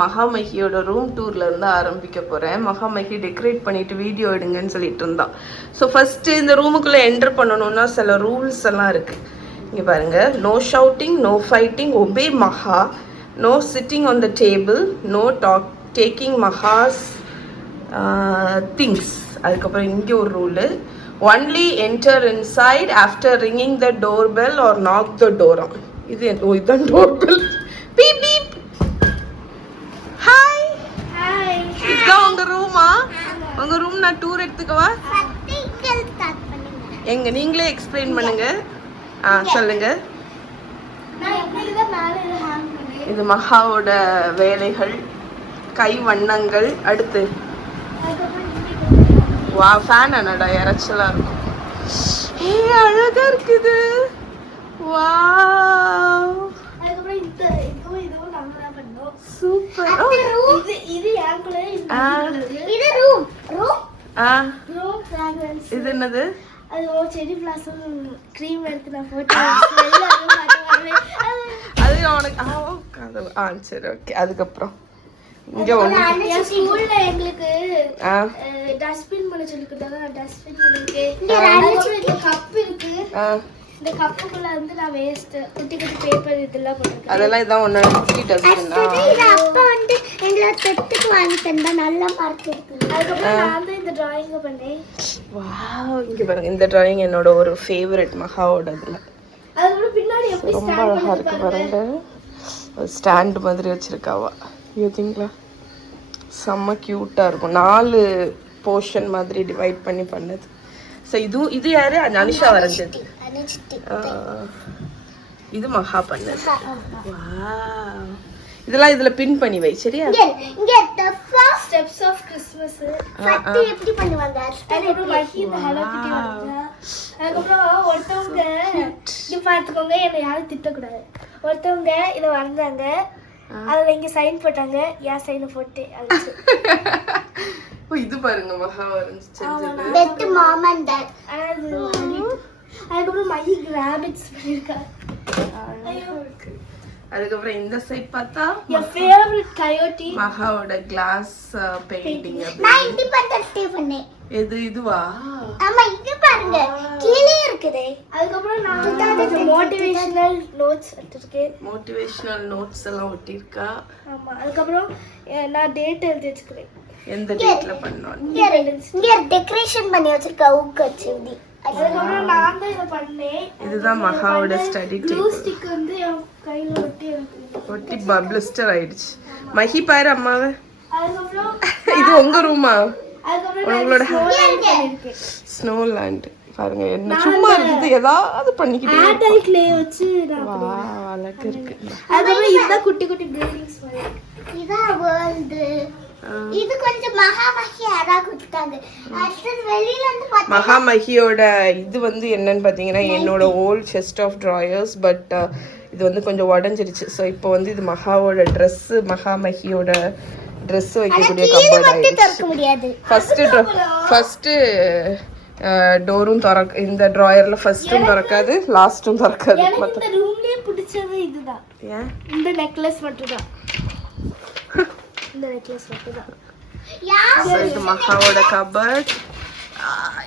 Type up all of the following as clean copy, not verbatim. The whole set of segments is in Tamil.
மகாமகியோட ரூம் டூர்ல இருந்து ஆரம்பிக்க போறேன். மகாமகி டெக்கரேட் பண்ணிட்டு வீடியோ எடுங்கன்னு சொல்லிட்டு இருந்தான். ஸோ ஃபர்ஸ்ட் இந்த ரூமுக்குள்ள என்டர் பண்ணணும்னா சில ரூல்ஸ் எல்லாம் இருக்கு. இங்க பாருங்க, no shouting, no fighting, obey Maha, no sitting on the table, no taking Maha's things. அதுக்கப்புறம் இங்கே ஒரு rule, only enter inside after ringing the door bell or knock the door. இது இதுதான் door bell. Beep beep. Hi hi. இதுதான் உங்க ரூமா? உங்க ரூம் நான் டூர் எடுத்துக்கவா? எங்க நீங்களே எக்ஸ்பிளைன் பண்ணுங்க. சொல்லுங்க. இது மகாவோட வேலைகள், கை வண்ணங்கள். அடுத்து வா, ஃபேன் என்னடா இறைச்சலா இருக்கும். ஏய் அழகா இருக்குது. Wow, super. இது என்னது? அது செரி பிளாசம் க்ரீம் எடுத்து நான் போட்டு அது உனக்கு சரி ஓகே. அதுக்கப்புறம் இங்க ஒண்ணு ஸ்கூல்ல எங்களுக்கு டஸ்ட்பின் பண்ண சொல்லி கொடுத்தாங்க. டஸ்ட்பின் பண்ணிருக்கு. இந்த கப் இருக்கு. இந்த கப்புக்குள்ள வந்து நான் வேஸ்ட் குட்டி குட்டி பேப்பர் இதெல்லாம் போட்டுருக்கேன். அதெல்லாம் இதான் ஒண்ணு குட்டி டஸ்ட்பின்னா. இது அப்பா வந்து எங்கள தெட்டுக்கு வாங்கி தந்தா நல்ல மார்க் எடுத்து. அதுக்கப்புறம் நான் தான் இந்த டிராயிங் பண்ணேன். வாவ், இங்க பாருங்க, இந்த டிராயிங் என்னோட ஒரு ஃபேவரட் மகாவோடதுல. அதுக்கு பின்னாடி எப்படி ரொம்ப அழகா இருக்கு பாருங்க. ஸ்டாண்ட் மாதிரி வச்சிருக்காவா. யூ திங்க்ல செம்ம கியூட்டா இருக்கும். 4 போர்ஷன் மாதிரி டிவைட் பண்ணி பண்ணது. ஸோ இது யாரு? அனிஷா வரைஞ்சது. இது மகா பண்ணது. இதெல்லாம் இதுல பின் பண்ணி வை. சரியா? இங்க the first steps of Christmas பத்தி எப்படி பண்ணுவாங்க? அதுக்கு மகி இந்த ஹலோ கிட்டி வந்தா. அதுக்கப்புறம் ஒருத்தவங்க இங்க பாத்துக்கோங்க, என்ன யாரும் திட்டக்கூடாது. ஒருத்தவங்க இத வந்தாங்க, அதுல இங்க சைன் போட்டாங்க. யா சைன் போட்டு அழிச்சு. ஓ, இது பாருங்க மகா வரைஞ்சது. Pet mom and dad. அதுக்கப்புறம் மகி ராபிட்ஸ் பண்ணிருக்கா. அதுக்கப்புறம் இந்த சைடு பார்த்தா your favorite coyote. மகாவோட கிளாஸ் பெயிண்டிங். நான் இண்டிபெண்டன்ஸ் டே பண்ணேன். இதுவா? ஆமா, இங்க பாருங்க கீழே இருக்குது. அதுக்கப்புறம் நான் மோட்டிவேஷனல் நோட்ஸ் எடுத்துர்க்கேன். மோட்டிவேஷனல் நோட்ஸ் எல்லாம் ஒட்டிருக்கா. ஆமா, அதுக்கப்புறம் நான் டேட் எழுதி வச்சிருக்கேன். எந்த டேட்ல பண்ணோம்? இங்க டெக்கரேஷன் பண்ணி வச்சிருக்கா ஊக்கு வச்சிருந்தி. அதுக்கப்புறம் நான் தான் இத பண்ணேன். இதுதான் மகாவோட ஸ்டடி டேபிள். க்ளூ ஸ்டிக் வந்து என் கையில ஒட்டி பிளிஸ்டர் ஆயிடுச்சு. மகி பாரு அம்மாவை. அதுக்கப்புறம் இது உங்க ரூமா? அதுக்கப்புறம் உங்களோட ஸ்னோ லேண்ட் பாருங்க, என்ன சும்மா இருக்குது, ஏதாவது பண்ணிக்கிட்டே ஆட்டை க்ளே வச்சு அழகா இருக்கு. அதுக்கப்புறம் இந்த குட்டி குட்டி பில்டிங்ஸ் மாதிரி. இதான் வேர்ல்ட். இது கொஞ்சம் மகாமகி அழகா கொடுத்தாங்க. அடுத்து வெளியில இருந்து பார்த்தா மகாமகியோட இது வந்து என்னன்னு பாத்தீங்கன்னா என்னோட ஓல்ட் செஸ்ட் ஆஃப் டிராயர்ஸ். பட் இது வந்து கொஞ்சம் உடஞ்சிருச்சு. ஸோ இப்போ வந்து இது மகாவோட ட்ரெஸ், மகாமகியோட ட்ரெஸ் வைக்கக்கூடிய கபோர்ட் ஆயிடுச்சு. ஃபர்ஸ்ட் டோரும் திறக்க, இந்த டிராயர்ல ஃபர்ஸ்டும் திறக்காது, லாஸ்டும் திறக்காது. இந்த ரூம்லயே பிடிச்சது இதுதான். ஏன்? இந்த நெக்லஸ் மட்டும் தான். இந்த நெக்லஸ் மட்டும் தான். இது மகாவோட கபோர்ட்.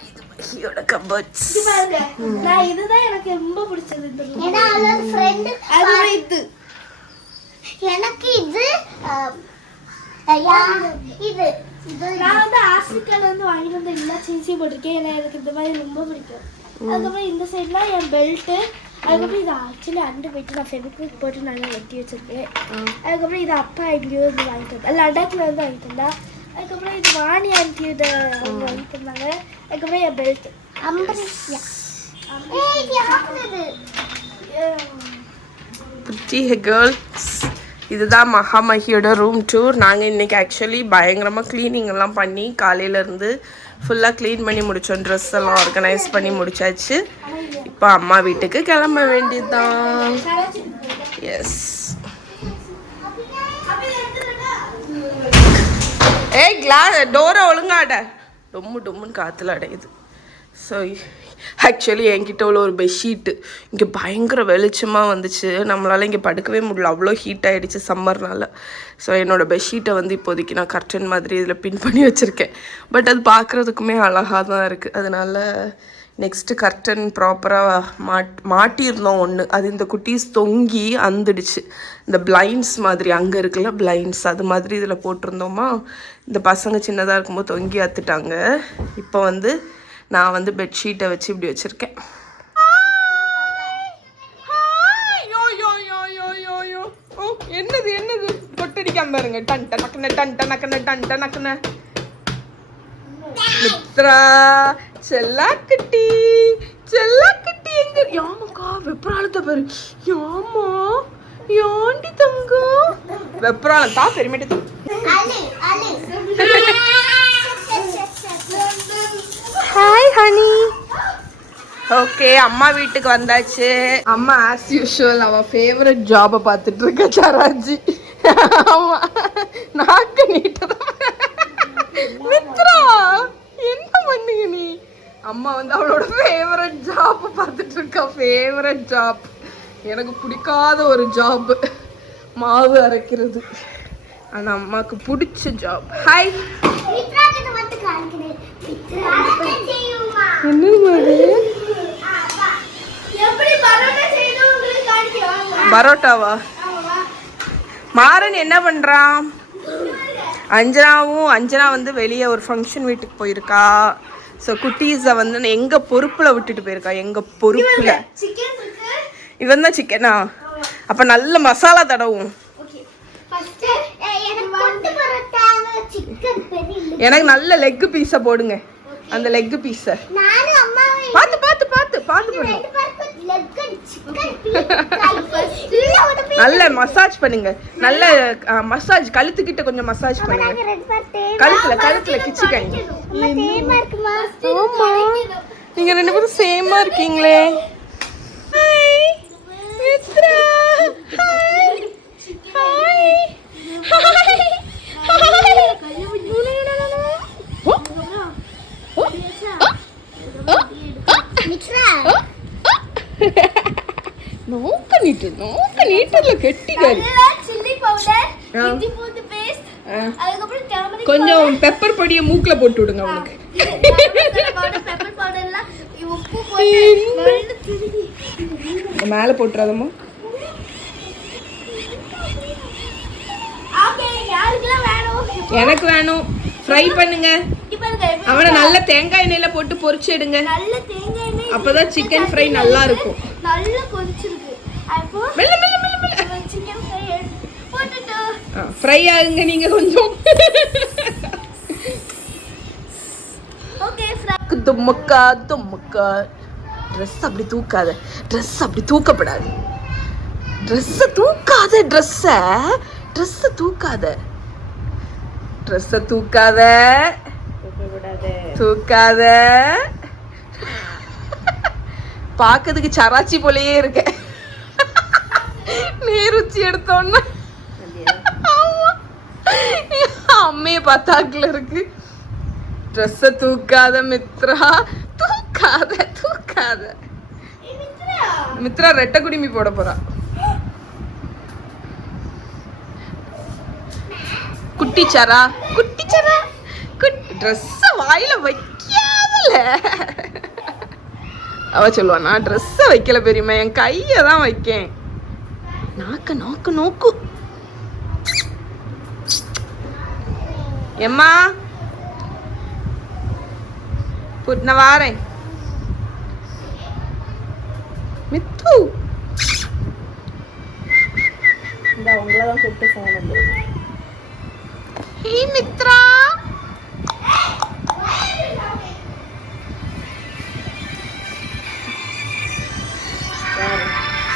இது மகியோட கபோர்ட்ஸ். இது பாருங்க, நான் இதுதான் எனக்கு ரொம்ப பிடிச்சது இந்த ரூம். ஏனா அவளோட ஃப்ரெண்ட் அது இது. எனக்கு இது இது நான் வந்து ஆப்பிரிக்கால இருந்து வாங்கிட்டு வந்த எல்லா சின்ஸையும் போட்டிருக்கேன். ஏன்னா எனக்கு இந்த மாதிரி ரொம்ப பிடிக்கும். அதுக்கப்புறம் இந்த சைட்லாம் என் பெல்ட்டு. அதுக்கப்புறம் இது ஆக்சுவலி அண்டு போயிட்டு நான் ஃபெவிக்விக் போட்டு நல்லா வெட்டி வச்சிருக்கேன். அதுக்கப்புறம் இது அப்பா எங்கேயோ இருந்து வாங்கிட்டு வந்தா, லடாக்ல இருந்து வாங்கிட்டு வந்தா. அதுக்கப்புறம் இது வாணி ஆண்டியோட அவங்க வாங்கிட்டு வந்தாங்க. அதுக்கப்புறம் என் பெல்ட் அம்பரியா. பிரிட்டி கேர்ள்ஸ், இதுதான் மகாமகியோட ரூம் டூர். நாங்கள் இன்றைக்கி ஆக்சுவலி பயங்கரமாக க்ளீனிங் எல்லாம் பண்ணி காலையிலேருந்து ஃபுல்லாக க்ளீன் பண்ணி முடித்தோம். ட்ரெஸ் எல்லாம் ஆர்கனைஸ் பண்ணி முடிச்சாச்சு. இப்போ அம்மா வீட்டுக்கு கிளம்ப வேண்டியதுதான். எஸ். ஏய் டோரை ஒழுங்காட. டொம்முன்னு காற்றுல அடையுது. ஸோ ஆக்சுவலி என்கிட்ட உள்ள ஒரு பெட்ஷீட்டு இங்கே பயங்கர வெளிச்சமாக வந்துச்சு, நம்மளால் இங்கே படுக்கவே முடியல, அவ்வளோ ஹீட் ஆகிடுச்சு சம்மர்னால. ஸோ என்னோடய பெட்ஷீட்டை வந்து இப்போதைக்கு நான் கர்டன் மாதிரி இதில் பின் பண்ணி வச்சுருக்கேன். பட் அது பார்க்குறதுக்குமே அழகாக தான் இருக்குது. அதனால் நெக்ஸ்ட்டு கர்டன் ப்ராப்பராக மாட்டியிருந்தோம் ஒன்று, அது இந்த குட்டீஸ் தொங்கி அந்துடுச்சு. இந்த பிளைண்ட்ஸ் மாதிரி அங்கே இருக்குல்ல பிளைண்ட்ஸ், அது மாதிரி இதில் போட்டிருந்தோமா, இந்த பசங்க சின்னதாக இருக்கும்போது தொங்கி அத்துட்டாங்க. இப்போ வந்து நான் வந்து பெட்ஷீட்டை வச்சு இப்படி வச்சுருக்கேன். என்னது என்னது கொட்டடிக்காம பாருங்க, டன் டனக்குன டன் டனக்குன டன் டனக்குன. மித்ரா செல்லாக்குட்டி செல்லாக்குட்டி எங்க? யாமக்கா வெப்ராளத்தை பாரு. யாமா யாண்டி தங்கம் வெப்ராளம் தான் பெருமைட்டு தான். Hi honey. ஓகே, அம்மா வீட்டுக்கு வந்தாச்சு. அம்மா ஆஸ் யூஷுவல் அவன் ஃபேவரட் ஜாபை பார்த்துட்டு இருக்க சராஜி. ஆமா, நாக்கு நீட்டதான். மித்ரா என்ன பண்ணுங்க நீ? அம்மா வந்து அவளோட ஃபேவரட் ஜாப் பார்த்துட்டு இருக்கா. ஃபேவரட் ஜாப், எனக்கு பிடிக்காத ஒரு ஜாப் மாவு அரைக்கிறது, ஆனால் அம்மாவுக்கு பிடிச்ச ஜாப். ஹாய். என்னது பரோட்டாவா? மாறன் என்ன பண்றான்? அஞ்சனா வந்து வெளியே ஒரு ஃபங்க்ஷன் வீட்டுக்கு போயிருக்கா. ஸோ குட்டீஸை வந்து எங்க பொறுப்புல விட்டுட்டு போயிருக்கா. எங்க பொறுப்புல இவன் தான் சிக்கனா? அப்ப நல்ல மசாலா தடவும். எனக்கு நல்ல லெக் பீஸை போடுங்க. அந்த லெக் பீஸை பார்த்து பார்த்து பார்த்து பார்த்து பண்ணுங்க. நல்ல மசாஜ் பண்ணுங்க. நல்ல மசாஜ் கழுத்துக்கிட்ட கொஞ்சம் மசாஜ் பண்ணுங்க. கழுத்துல கிச்சுக்கங்க. ஆமா, நீங்க ரெண்டு பேரும் சேமா இருக்கீங்களே. நோக்க நீட்டர்ல கெட்டிக்காரு. கொஞ்சம் பெப்பர் பொடியை மூக்குல போட்டு விடுங்க அவனுக்கு. மேல போட்டுறாதம்மா. எனக்கு வேணும். ஃப்ரை பண்ணுங்க. அவனை நல்ல தேங்காய் எண்ணெயில போட்டு பொரிச்சு எடுங்க. அப்பதான் சிக்கன் ஃப்ரை நல்லா இருக்கும். நல்லா கொதிச்சிருக்கு. மெல்ல மெல்ல மெல்ல மெல்ல சிக்கன் ஃப்ரை போட்டுட்டு ஃப்ரை ஆகுங்க நீங்க கொஞ்சம். ஓகே, ஃப்ரை தும்மக்கா தும்மக்கா. Dress அப்படி தூக்காத. Dress அப்படி தூக்கப்படாது. Dress தூக்காத. Dress தூக்காத. Dress தூக்காத. தூக்காத. பாக்கிறதுக்கு சராச்சி போலயே இருக்க. நேருச்சி எடுத்தோன்னா அம்மைய பார்த்தாக்குல இருக்கு. ட்ரெஸ்ஸ தூக்காத மித்ரா, தூக்காத தூக்காத. மித்ரா ரெட்டை குடிமி போட போறா. குட்டிச்சாரா குட்டிச்சாரா ட்ரெஸ்ஸ வாயில வைக்காதல. அவ சொல்லுவா, நான் ட்ரெஸ்ஸ வைக்கல பெரியம்மா, என் கையை தான் வைக்கேன். நாக்கு நோக்கு நோக்கு. எம்மா நான் வாரேன். மித்து இந்த உங்களதான் கூப்பிட்டு போன் வந்து. ஹே மித்ரா,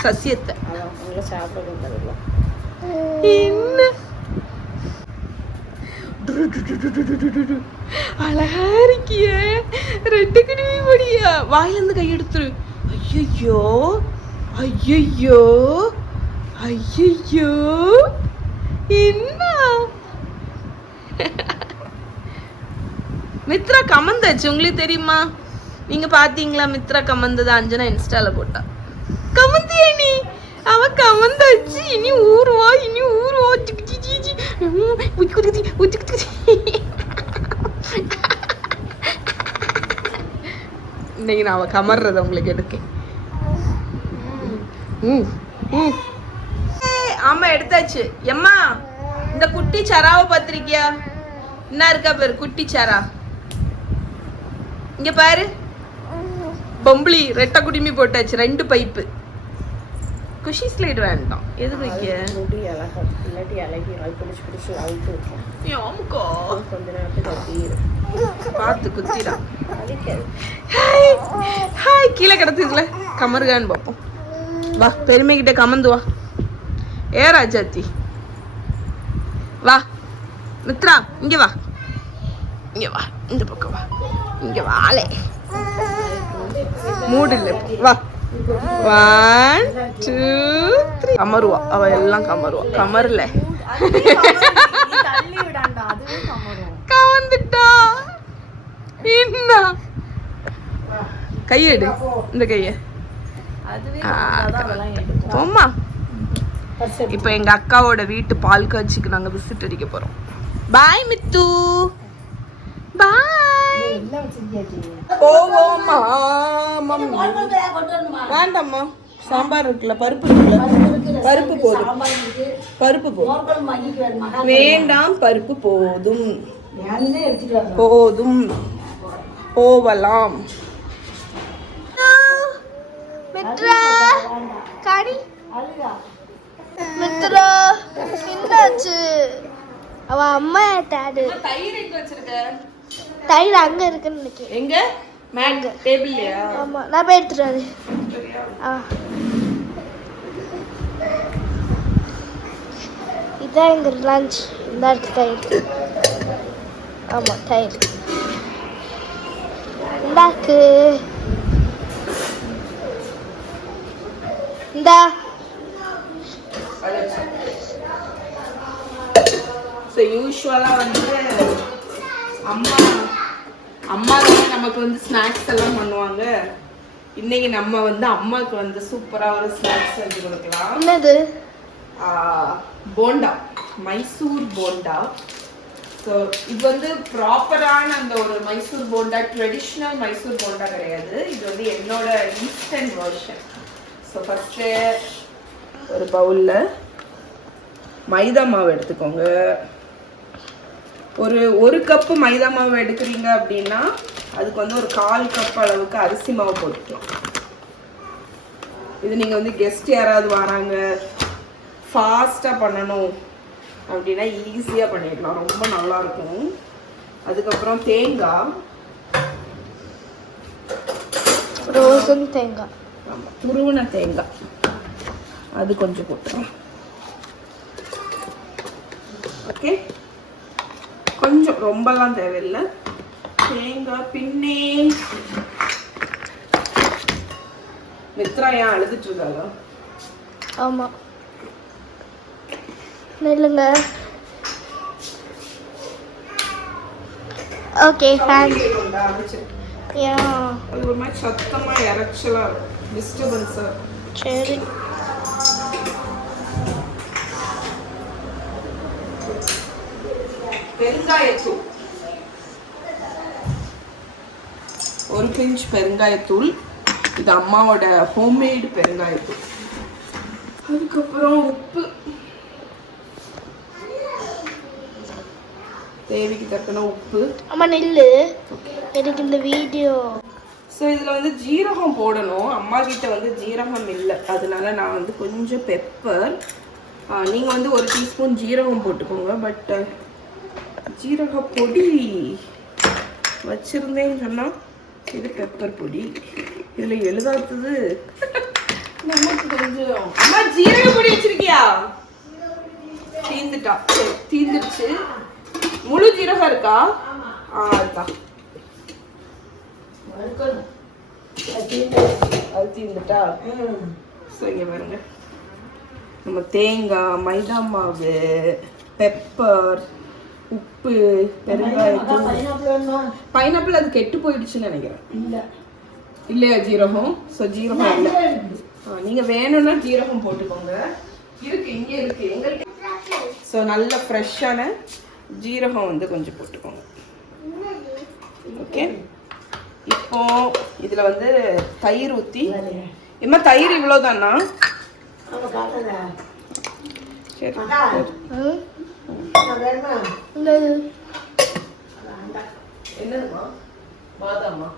சசியத்தை சாப்பிட என்ன அழகா இருக்கிய. ரெண்டு கிடுவி படியா வாயிலிருந்து கையெடுத்துரு. ஐயோ ஐயோ ஐயோ என்ன மித்ரா கமந்தாச்சு உங்களுக்கு தெரியுமா? நீங்க பாத்தீங்களா மித்ரா கமந்தது அஞ்சனா இன்ஸ்டால போட்டா. கமந்தியா நீ? அவ கமந்தாச்சு. இனி ஊருவா இன்னைக்கு நான் அவ கமர்றத உங்களுக்கு எடுக்கேன். ஆமா எடுத்தாச்சு. எம்மா இந்த குட்டி சராவை பாத்திருக்கியா? என்ன இருக்கா பாரு குட்டி சரா. இங்க பாரு பொம்பளி ரெட்டை குடிமி போட்டாச்சு 2 பைப்பு. குஷி ஸ்லைடு வேண்டாம். எதுக்கு வைக்க? இல்லாட்டி அழகி பிடிச்சு அழுத்து வைக்கலாம். கொஞ்ச நேரத்துக்கு பார்த்து குத்திடா. ஹாய் கீழே கிடக்குதுல கமருகான்னு பார்ப்போம். வா பெருமை கிட்ட கமந்து வா. ஏ ராஜாத்தி வா. மித்ரா இங்க வா. இங்க வா. இந்த பக்கம் வா. இங்க வாலே. மூடு இல்லை வா. 1 2 3 கமருவா. அவ எல்லாம் கமருவா. கமர்ல கமந்துட்டா. என்ன கையெடு. இந்த கைய போம்மா. இப்ப எங்க அக்காவோட வீட்டு பால் காட்சிக்கு நாங்க விசிட் அடிக்க போறோம். பாய் மித்து. பாய். போவோமா மம்மி? வேண்டாம்மா. சாம்பார் இருக்குல்ல, பருப்பு இருக்குல்ல. பருப்பு போதும். பருப்பு போதும். வேண்டாம் பருப்பு போதும். போதும். போவலாம். மித்ரா காடி. மித்ரா என்னாச்சு? அவ அம்மா தேடு. தயிர் எங்க வச்சிருக்க? தயிர் அங்க இருக்குன்னு நினைக்கிறேன். எங்க? மேங்க டேபிள்லயா? ஆமா நான் போய் எடுத்துட்டு வரேன். இதான் எங்க லஞ்ச். இந்த இருக்கு தயிர். ஆமா தயிர் இந்தாக்கு. இந்தா யூஸ்வலா வந்து அம்மா தான் நமக்கு வந்து ஸ்நாக்ஸ் எல்லாம் பண்ணுவாங்க. இன்னைக்கு நம்ம வந்து அம்மாவுக்கு வந்து சூப்பரா ஒரு ஸ்நாக்ஸ் செஞ்சு கொடுக்கலாம். என்னது? போண்டா, மைசூர் போண்டா. ஸோ இது வந்து ப்ராப்பரான அந்த ஒரு மைசூர் போண்டா, ட்ரெடிஷ்னல் மைசூர் போண்டா கிடையாது. இது வந்து என்னோட இன்ஸ்டன்ட் வெர்ஷன். ஸோ ஃபஸ்ட்டு ஒரு பவுலில் மைதா மாவு எடுத்துக்கோங்க. ஒரு கப்பு மைதா மாவு எடுக்கிறீங்க அப்படின்னா அதுக்கு வந்து ஒரு 1/4 கப் அளவுக்கு அரிசி மாவு போட்டுக்கலாம். இது நீங்கள் வந்து கெஸ்ட் யாராவது வராங்க, ஃபாஸ்ட்டாக பண்ணணும் அப்படின்னா ஈஸியாக பண்ணிடலாம். ரொம்ப நல்லாயிருக்கும். அதுக்கப்புறம் தேங்காய், ரோசன் தேங்காய். ஆமாம் துருவின தேங்காய், அது கொஞ்சம் போட்டுக்கலாம். ஓகே, கொஞ்சம் ரொம்பலாம் தேவையில்லை. தேங்காய் பின்னே. மித்ரா ஏன் அழுதுட்டு இருக்காளா? ஆமா நெல்லுங்க. Okay fan. யா அது ஒரு மாதிரி சத்தமா இறைச்சலா இருக்கும், டிஸ்டர்பன்ஸா. சரி பெருங்காயத்தூள், 1 பிஞ்ச் பெருங்காயத்தூள். இது அம்மாவோட ஹோம்மேடு பெருங்காயத்தூள். அதுக்கப்புறம் உப்பு, தேவைக்கு தக்கன உப்பு. அம்மா நெல்லு எனக்கு இந்த வீடியோ. ஸோ இதில் வந்து ஜீரகம் போடணும். அம்மா கிட்ட வந்து ஜீரகம் இல்லை, அதனால நான் வந்து கொஞ்சம் பெப்பர். நீங்கள் வந்து 1 டீஸ்பூன் ஜீரகம் போட்டுக்கோங்க. பட் ஜீரக பொடி வச்சுருந்தேன்னு சொன்னால் இது பெப்பர் பொடி. இதில் எழுதாத்தது நமக்கு கொஞ்சம். அம்மா ஜீரக பொடி வச்சிருக்கியா? தீந்துட்டா. சரி தீந்துருச்சு. முழு ஜீரகம் இருக்கா? அதுதான் அது தீந்துட்டா. ஸோ இங்கே பாருங்க, நம்ம தேங்காய், மைதா மாவு, பெப்பர், உப்பு, பெருங்காயத்தூள். பைனாப்பிள் அது கெட்டு போயிடுச்சுன்னு நினைக்கிறேன். இல்லையா ஜீரகம்? ஸோ ஜீரகம் இல்லை. நீங்கள் வேணும்னா ஜீரகம் போட்டுக்கோங்க. இருக்கு, இங்கே இருக்கு எங்கள்கிட்ட. ஸோ நல்ல ஃப்ரெஷ்ஷான ஜீரகம் வந்து கொஞ்சம் போட்டுக்கோங்க. ஓகே, இப்போ இதில் வந்து தயிர் ஊற்றி. இம்மா தயிர் இவ்வளோதானா? சரி. என்னதுமா? பாதாமா?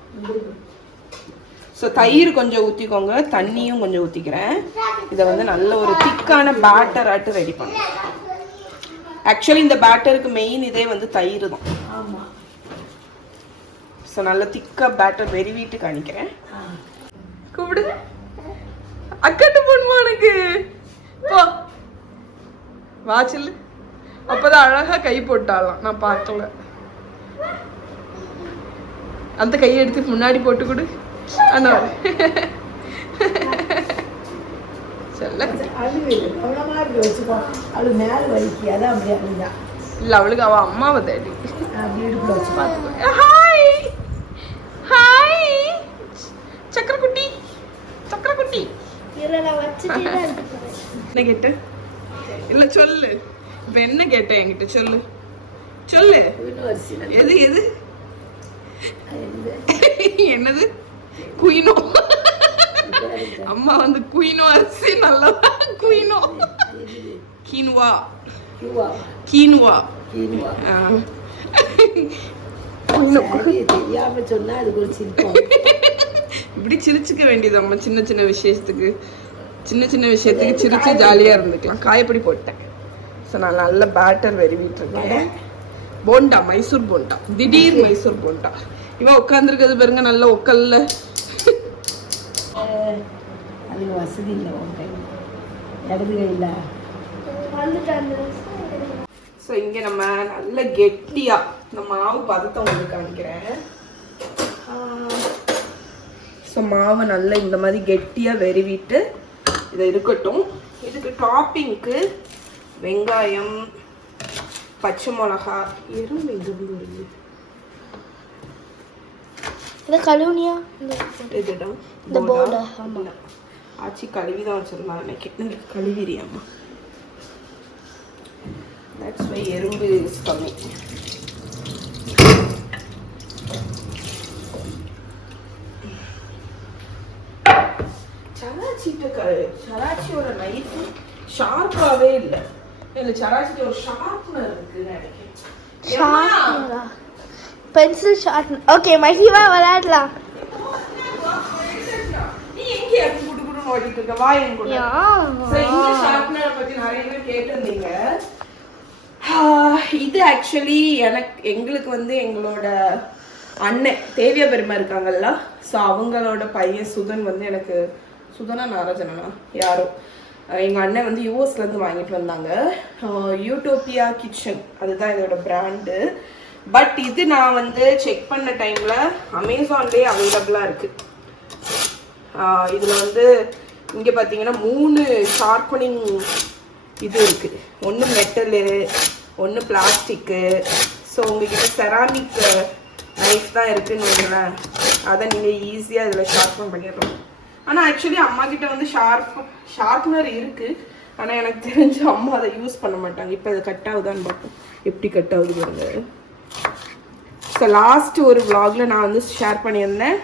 ஸோ தயிர் கொஞ்சம் ஊற்றிக்கோங்க, தண்ணியும் கொஞ்சம் ஊற்றிக்கிறேன். இதை வந்து நல்ல ஒரு திக்கான பேட்டர் ஆட்டு ரெடி பண்ணுங்க. ஆக்சுவலி இந்த பேட்டருக்கு மெயின் இதே வந்து தயிர் தான். ஸோ நல்ல திக்காக பேட்டர் வெரி வீட்டு காணிக்கிறேன். கூப்பிடு. அக்கட்டு போணுமா உனக்கு? போ வாச்சல். அப்போதான் அழகா கை போட்டாலாம், நான் பார்க்கல. அந்த கையை எடுத்து முன்னாடி போட்டு கொடு. அண்ணா சொல்ல இல்ல, அவளுக்கு அவ அம்மாவை தேடி. ஹாய் ஹாய் சக்கரக்குட்டி, சக்கரக்குட்டி. என்ன கேட்ட? இல்ல சொல்லு, இப்ப என்ன கேட்ட என்கிட்ட? சொல்லு சொல்லு. எது எது என்னது? குயினோ. அம்மா வந்து குயினோ அரிசி நல்லதா? குயினோ கீனுவா, கீனுவா. இப்படி சிரிச்சுக்க வேண்டியது அம்மா. சின்ன சின்ன விஷயத்துக்கு சிரிச்சு ஜாலியா இருந்துக்கலாம். காயப்படி போட்டேன். ஸோ நான் நல்ல பேட்டர் வெறிவிட்டு இருக்கேன். போண்டா, மைசூர் போண்டா, திடீர் மைசூர் போண்டா. இவன் உட்காந்துருக்கிறது பாருங்க, நல்ல உக்கல்ல. வசதி இல்லை, இடது கையில். ஸோ இங்கே நம்ம நல்ல கெட்டியா இந்த மாவு பதத்தை உங்களுக்கு காமிக்கிறேன். ஸோ மாவு நல்லா இந்த மாதிரி கெட்டியாக வெறிவிட்டு இதை இருக்கட்டும். இதுக்கு டாப்பிங்க்கு வெங்காயம், பச்சை மிளகா, எறும்பு எங்கிருந்து வருது? கழுவுனியா? இதுதான் ஆச்சி கழுவி தான் வச்சிருந்தான் நினைக்கிறேன். கழுவிரியாம்மா. That's why எறும்பு is coming. சராச்சியோட நைஃப் ஷார்ப்பாவே இல்லை. இல்லை, சராச்சிக்கு ஒரு ஷார்ப்னர் இருக்குன்னு நினைக்கிறேன். Pencil sharpener. ஓகே, மகிவா விளையாடலாம். நீ எங்க அப்படி குடு குடு ஓடிட்டு இருக்க? வா என் கூட. சோ இந்த ஷார்ப்னர் பத்தி நிறைய பேர் கேட்டிருந்தீங்க. இது ஆக்சுவலி எங்களுக்கு வந்து எங்களோட அண்ணன் தேவியா பெருமா இருக்காங்கல்ல, ஸோ அவங்களோட பையன் சுதன் வந்து எனக்கு, சுதனா நாராஜனா யாரோ, எங்கள் அண்ணன் வந்து யூஎஸ்லேருந்து வாங்கிட்டு வந்தாங்க. யூட்டோப்பியா கிச்சன் அதுதான் இதோட பிராண்டு. பட் இது நான் வந்து செக் பண்ண டைமில் அமேசான்லேயே அவைலபிளாக இருக்குது. இதில் வந்து இங்கே பார்த்தீங்கன்னா 3 ஷார்ப்பனிங் இது இருக்குது. ஒன்று மெட்டலு, ஒன்று பிளாஸ்டிக்கு. ஸோ உங்ககிட்ட செராமிக் நைஃப் தான் இருக்குன்னு வைங்களேன், அதை நீங்கள் ஈஸியாக இதில் ஷார்ப்பன் பண்ணிடலாம். ஆனால் ஆக்சுவலி அம்மா கிட்ட வந்து ஷார்ப்னர் இருக்குது, ஆனால் எனக்கு தெரிஞ்சு அம்மா அதை யூஸ் பண்ண மாட்டாங்க. இப்போ அது கட் ஆகுதான்னு பார்ப்போம். எப்படி கட் ஆகுது பாருங்க. ஸோ லாஸ்ட் ஒரு vlogல நான் வந்து ஷேர் பண்ணியிருந்தேன்,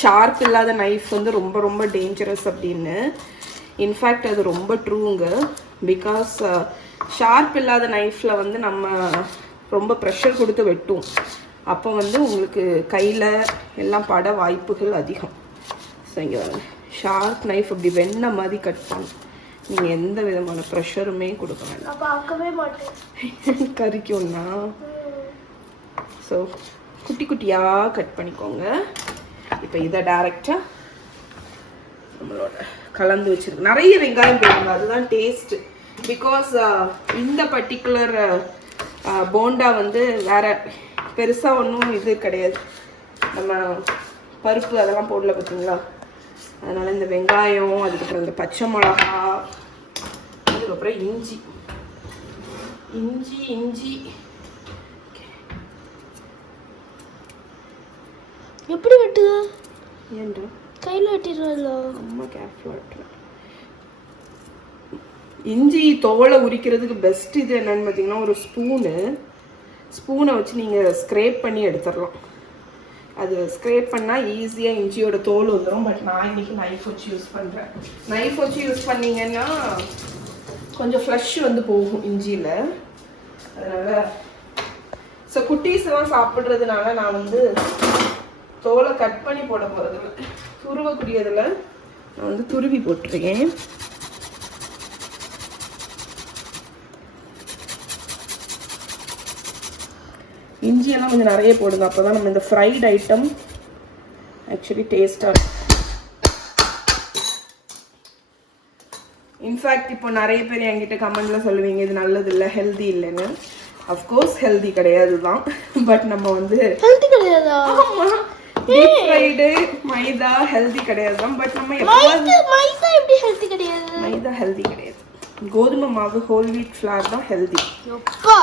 ஷார்ப் இல்லாத நைஃப் வந்து ரொம்ப ரொம்ப டேஞ்சரஸ் அப்படின்னு. இன்ஃபேக்ட் அது ரொம்ப ட்ரூங்க. பிகாஸ் ஷார்ப் இல்லாத நைஃப்பில் வந்து நம்ம ரொம்ப ப்ரெஷர் கொடுத்து வெட்டும். அப்போ வந்து உங்களுக்கு கையில் எல்லாம் பட வாய்ப்புகள் அதிகம். ஸோ இங்கே ஷார்ப் நைஃப் அப்படி வெண்ண மாதிரி கட் பண்ணும். நீங்கள் எந்த விதமான ப்ரெஷருமே கொடுக்க வேண்டாம். பார்க்கவே மாட்டேன் கறிக்கும்னா. ஸோ குட்டி குட்டியாக கட் பண்ணிக்கோங்க. இப்போ இதை டைரெக்டாக நம்மளோட கலந்து வச்சுருக்கு. நிறைய வெங்காயம் போடுங்க, அதுதான் டேஸ்ட்டு. பிகாஸ் இந்த பர்டிகுலர் போண்டா வந்து வேறு பெருசாக ஒன்றும் இது கிடையாது, நம்ம பருப்பு அதெல்லாம் போடல பார்த்தீங்களா, அதனால் இந்த வெங்காயம், அதுக்கப்புறம் இந்த பச்சை மிளகா, அதுக்கப்புறம் இஞ்சி இஞ்சி இஞ்சி எப்படி வெட்டுது? ஏன்டா கையில் வெட்டிடுவല്ലോ. அம்மா கேர்ஃபுல்லாக. இஞ்சி தோலை உரிக்கிறதுக்கு பெஸ்ட் இது என்னன்னு பார்த்தீங்கன்னா ஒரு ஸ்பூனை வச்சு நீங்கள் ஸ்க்ரேப் பண்ணி எடுத்துடலாம். அது ஸ்க்ரேப் பண்ணால் ஈஸியாக இஞ்சியோட தோல் வந்துடும். பட் நான் இன்றைக்கி நைஃப் வச்சு யூஸ் பண்ணுறேன். நைஃப் வச்சு யூஸ் பண்ணிங்கன்னா கொஞ்சம் ஃப்ளஷ் வந்து போகும் இஞ்சியில். அதனால் ஸோ குட்டீஸ்லாம் சாப்பிட்றதுனால நான் வந்து தோலை கட் பண்ணி போட போகிறதில்ல. துருவக்கூடியதில் நான் வந்து துருவி போட்டிருக்கேன். இஞ்சியெல்லாம் கொஞ்சம் நிறைய போடுங்க. அப்போ தான் நம்ம இந்த ஃப்ரைட் ஐட்டம் ஆக்சுவலி டேஸ்ட்டாக இருக்கும். இன்ஃபேக்ட் இப்போ நிறைய பேர் என்கிட்ட கமெண்ட்ல சொல்லுவீங்க இது நல்லது இல்லை, ஹெல்தி இல்லைன்னு. அஃப்கோர்ஸ் ஹெல்தி கிடையாது தான். பட் நம்ம வந்து ஹெல்தி கிடையாதா? டீப் ஃப்ரைடு மைதா ஹெல்தி கிடையாது தான். பட் நம்ம மைதா எப்படி ஹெல்தி கிடையாது? மைதா ஹெல்தி கிடையாது. கோதுமை மாவு ஹோல் வீட் ஃப்ளார் தான் ஹெல்தி. எப்பா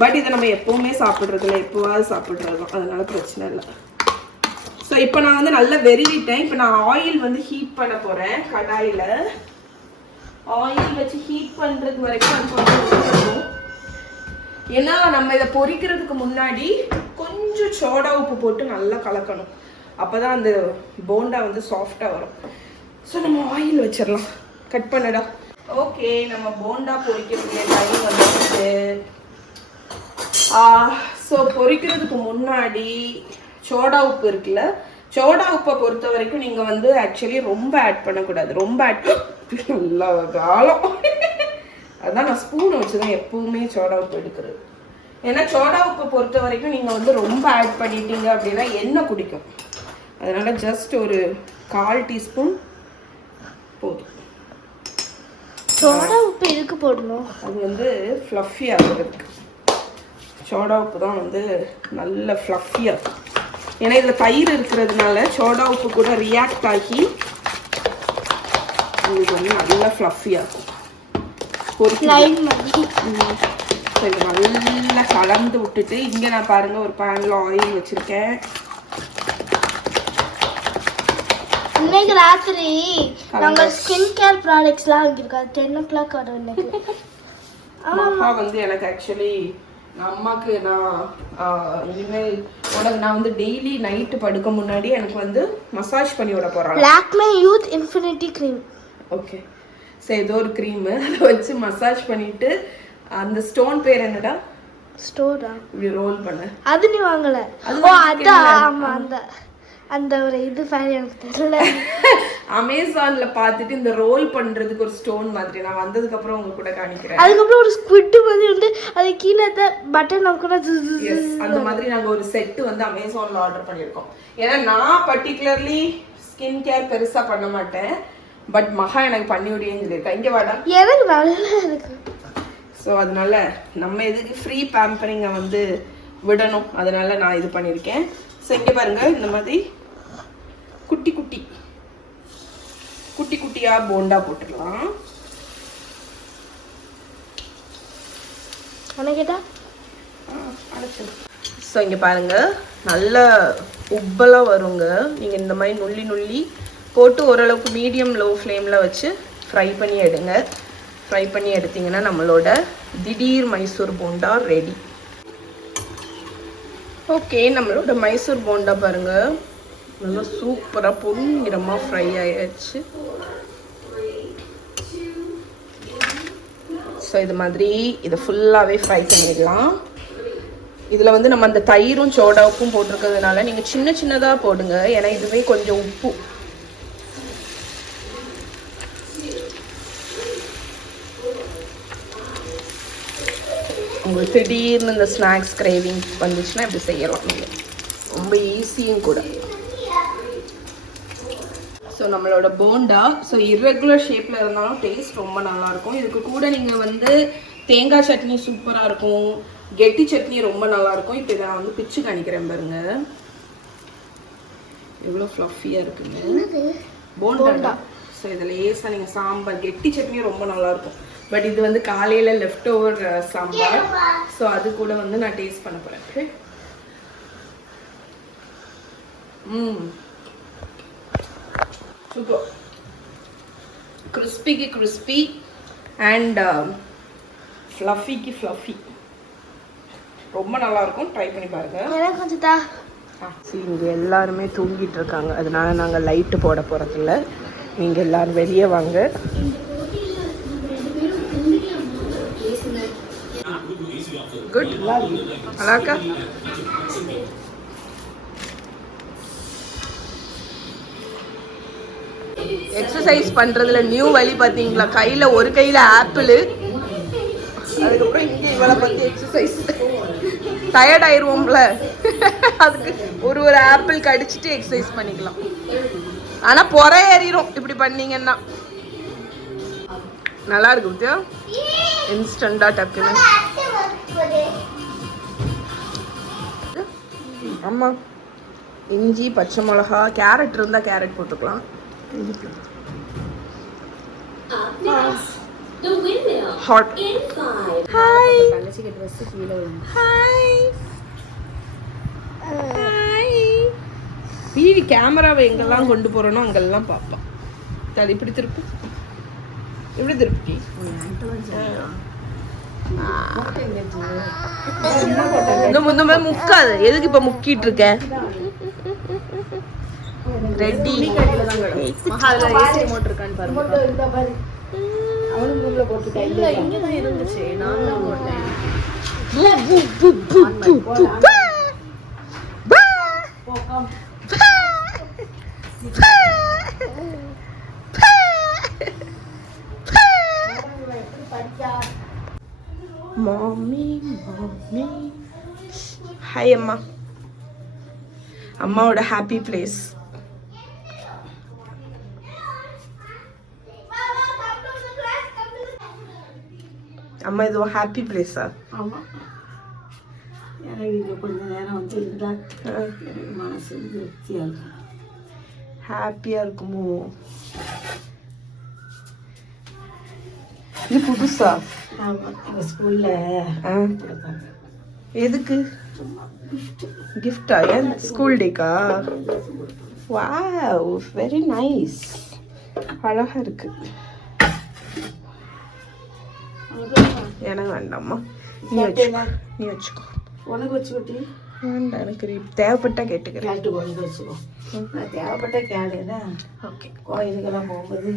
பட் இதை நம்ம எப்பவுமே சாப்பிட்றதில்ல, எப்போவாது சாப்பிட்றது தான். அதனால பிரச்சனை இல்லை. ஸோ இப்போ நான் வந்து நல்லா வெறிவிட்டேன். இப்போ நான் ஆயில் வந்து ஹீட் பண்ண போகிறேன். கடாயில் ஆயில் வச்சு ஹீட் பண்ணுறது வரைக்கும் அது கொஞ்சம் இருக்கும். ஏன்னா நம்ம இதை பொரிக்கிறதுக்கு முன்னாடி கொஞ்சம் சோடா உப்பு போட்டு நல்லா கலக்கணும். அப்போ தான் அந்த போண்டா வந்து சாஃப்டாக வரும். ஸோ நம்ம ஆயில் வச்சிடலாம். கட் பண்ணடா. ஓகே, நம்ம போண்டா பொரிக்கக்கூடிய டைம் வந்துட்டு. ஸோ பொரிக்கிறதுக்கு முன்னாடி சோடா உப்பு இருக்குல்ல, சோடா உப்பை பொறுத்த வரைக்கும் நீங்கள் வந்து ஆக்சுவலி ரொம்ப ஆட் பண்ணக்கூடாது. ரொம்ப ஆட் நல்லா காலம். அதான் நான் ஸ்பூனை வச்சு தான் எப்பவுமே சோடா உப்பு எடுக்கிறது. ஏன்னா சோடா உப்பை பொறுத்த வரைக்கும் நீங்கள் வந்து ரொம்ப ஆட் பண்ணிட்டீங்க அப்படின்னா எண்ணெய் குடிக்கும். அதனால ஜஸ்ட் ஒரு 1/4 டீஸ்பூன் போதும். சோடா உப்பு எதுக்கு போடணும்? அது வந்து ஃப்ளஃபி ஆகுறதுக்கு. சோடா உப்பு தான் வந்து நல்ல ஃப்ளஃபியாக இருக்கும். ஏன்னா இதில் தயிர் இருக்கிறதுனால சோடா உப்பு கூட ரியாக்ட் ஆகி உங்களுக்கு வந்து நல்லா ஃப்ளஃபியாக இருக்கும். நல்லா கலந்து விட்டுட்டு இங்கே நான் பாருங்கள் ஒரு பேனில் ஆயில் வச்சுருக்கேன். இன்னைக்கு ராத்திரி நாங்கள் ஸ்கின் கேர் ப்ராடக்ட்ஸ்லாம் வாங்கியிருக்கோம். 10 o'clock வரும் இன்னைக்கு. அம்மா வந்து எனக்கு ஆக்சுவலி அம்மாவுக்கு நான் இனிமேல் உனக்கு நான் வந்து டெய்லி நைட்டு படுக்க முன்னாடி எனக்கு வந்து மசாஜ் பண்ணி விட போகிறேன். Lakme youth infinity cream. Okay, சரி ஏதோ ஒரு க்ரீமு அதை வச்சு மசாஜ் பண்ணிட்டு அந்த ஸ்டோன் பேர் என்னடா? ஸ்டோரா? இப்படி ரோல் பண்ண. அது நீ வாங்கல? ஓ அதான். ஆமா அந்த ஒரு இது பேர் எனக்கு தெரியல. அமேசான்ல பார்த்துட்டு இந்த ரோல் பண்றதுக்கு ஒரு ஸ்டோன் மாதிரி நான் வந்ததுக்கு அப்புறம் உங்க கூட காணிக்கிறேன். அதுக்கப்புறம் ஒரு ஸ்குவிட் மாதிரி வந்து அது கீழே பட்டன் நமக்கு அந்த மாதிரி நாங்க ஒரு செட் வந்து அமேசான்ல ஆர்டர் பண்ணியிருக்கோம். ஏன்னா நான் பர்டிகுலர்லி ஸ்கின் கேர் பெருசா பண்ண மாட்டேன். பட் மகா எனக்கு பண்ணி விடியன்னு சொல்லியிருக்கா. இங்க வாடா, எனக்கு நல்லா இருக்கு. ஸோ அதனால நம்ம எதுக்கு ஃப்ரீ பேம்பரிங்கை வந்து விடணும், அதனால நான் இது பண்ணியிருக்கேன். ஸோ இங்கே பாருங்க, இந்த மாதிரி குட்டி குட்டியாக போண்டா போட்டுடலாம். ஸோ இங்கே பாருங்க, நல்ல உப்பலாக வருங்க. நீங்கள் இந்த மாதிரி நுள்ளி போட்டு ஓரளவுக்கு மீடியம் லோ ஃப்ளேமில் வச்சு ஃப்ரை பண்ணி எடுங்க. ஃப்ரை பண்ணி எடுத்திங்கன்னா நம்மளோட திடீர் மைசூர் போண்டா ரெடி. ஓகே, நம்மளோட மைசூர் போண்டா பாருங்கள் நல்லா சூப்பராக பொன்னிறமாக ஃப்ரை ஆயாச்சு. ஸோ இது மாதிரி இதை ஃபுல்லாகவே ஃப்ரை பண்ணிடலாம். இதில் வந்து நம்ம அந்த தயிரும் சோடா உப்பும் போட்டிருக்கிறதுனால நீங்கள் சின்னதாக போடுங்க. ஏன்னா இதுவே கொஞ்சம் உப்பு. உங்களுக்கு திடீர்னு இந்த ஸ்நாக்ஸ் கிரேவிங் வந்துச்சுன்னா இப்படி செய்யலாம். நீங்கள் ரொம்ப ஈஸியும் கூட. ஸோ நம்மளோட போண்டா ஸோ இர்ரெகுலர் ஷேப்பில் இருந்தாலும் டேஸ்ட் ரொம்ப நல்லாயிருக்கும். இதுக்கு கூட நீங்கள் வந்து தேங்காய் சட்னி சூப்பராக இருக்கும், கெட்டி சட்னி ரொம்ப நல்லாயிருக்கும். இப்போ இதை நான் வந்து பிச்சு காணிக்கிறேன் பாருங்க, எவ்வளோ ஃப்ளஃபியாக இருக்குங்க போண்டா. ஸோ இதில் லேசாக நீங்கள் சாம்பார் கெட்டி சட்னி ரொம்ப நல்லாயிருக்கும். பட் இது வந்து காலையில் லெஃப்ட் ஓவர் சாம்பார். ஸோ அது கூட வந்து நான் டேஸ்ட் பண்ண போகிறேன். சூப்பர். கிறிஸ்பிக்கு கிறிஸ்பி அண்ட் ஃப்ளஃபிக்கு ஃப்ளஃபி. ரொம்ப நல்லா இருக்கும். ட்ரை பண்ணி பாருங்க. எனக்கு கொஞ்சம் தா. சரி, இங்கே எல்லாருமே தூங்கிட்டு இருக்காங்க. அதனால நாங்கள் லைட்டு போட போகிறதில்ல. நீங்கள் எல்லாரும் வெளியே வாங்க. குட். அழகா எக்ஸசைஸ் பண்றதுல நியூ வழி பார்த்தீங்களா? ஒரு கையில ஆப்பிள், அதுக்கப்புறம் இங்க இவளை பத்தி எக்ஸசைஸ். டயர்ட் ஆயிருவோம்ல, அதுக்கு ஒரு ஆப்பிள் கடிச்சிட்டு எக்ஸசைஸ் பண்ணிக்கலாம். ஆனா பொற ஏறிடும் இப்படி பண்ணீங்கன்னா. நல்லா இருக்கு வித்யா. இன்ஸ்டண்டா டக்குன்னு. ஆமா, இஞ்சி, பச்சை மிளகா, கேரட் இருந்தா கேரட் போட்டுக்கலாம். ஹாட். Hi hi hi. வீடி கேமராவை எங்கெல்லாம் கொண்டு போறோனோ அங்கெல்லாம் பார்ப்பான். அது இப்படி திருப்பு, இப்படி திருப்பி. இந்த முக்காது. எதுக்கு இப்ப முக்கிட்டு இருக்க? ரெடி. மாமி மாமி. ஹாய் அம்மா. அம்மாவோட ஹாப்பி பிளேஸ். அம்மா இது ஹாப்பி பிளேஸா? ஆமாம், எனக்கு இங்கே கொஞ்ச நேரம் வந்து இருந்தால் எனக்கு மனசு திருப்தியாக இருக்கும். ஹாப்பியாக இருக்குமோ? இது புதுசா? ஆமாம், எங்கள் ஸ்கூலில் கொடுத்தாங்க. எதுக்கு? கிஃப்டா? ஏன் ஸ்கூல் டேக்கா? Wow, very nice. அழகா இருக்கு. எனக்கு வேண்டாம்மா, நீ வச்சுக்கோ. உனக்கு வச்சு விட்டி வேண்டாம், எனக்கு தேவைப்பட்டா கேட்டுக்கிறேன். கேட்டு கொண்டு வச்சுக்கோ. நான் தேவைப்பட்ட கேளுன்னா ஓகே. கோயிலுக்கெல்லாம் போகும்போது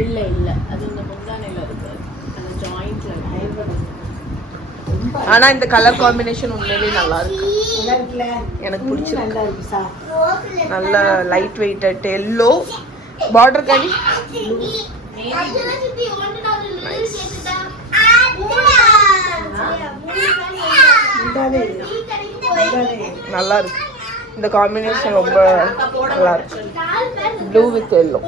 இல்லை இல்லை, அது இந்த முந்தானையில் இருக்கு, அந்த ஜாயிண்ட்ல இருக்கு. ஆனா இந்த கலர் காம்பினேஷன் உண்மையிலேயே நல்லா இருக்கு. எனக்கு பிடிச்சிருக்கு. நல்ல லைட் வெயிட்டட் எல்லோ பார்டர் கடி. நல்லா இருக்கு. இந்த காம்பினேஷன் ரொம்ப நல்லா இருக்கு. Blue with yellow.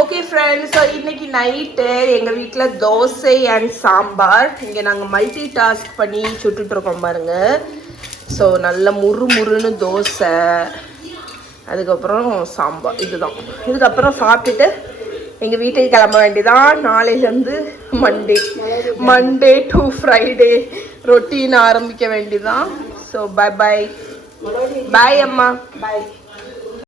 Okay friends, இன்னைக்கு நைட்டு எங்கள் வீட்டில் தோசை அண்ட் சாம்பார். இங்கே நாங்கள் மல்டி டாஸ்க் பண்ணி சுட்டுட்டு இருக்கோம் பாருங்க. ஸோ நல்ல முறுமுறுன்னு தோசை, அதுக்கப்புறம் சாம்பார். இதுதான். இதுக்கப்புறம் சாப்பிட்டுட்டு எங்கள் வீட்டுக்கு கிளம்ப வேண்டியதான். நாளையிலேருந்து மண்டே டு ஃப்ரைடே ரொட்டீன் ஆரம்பிக்க வேண்டியதான். So bye bye. பாய் அம்மா. பாய்.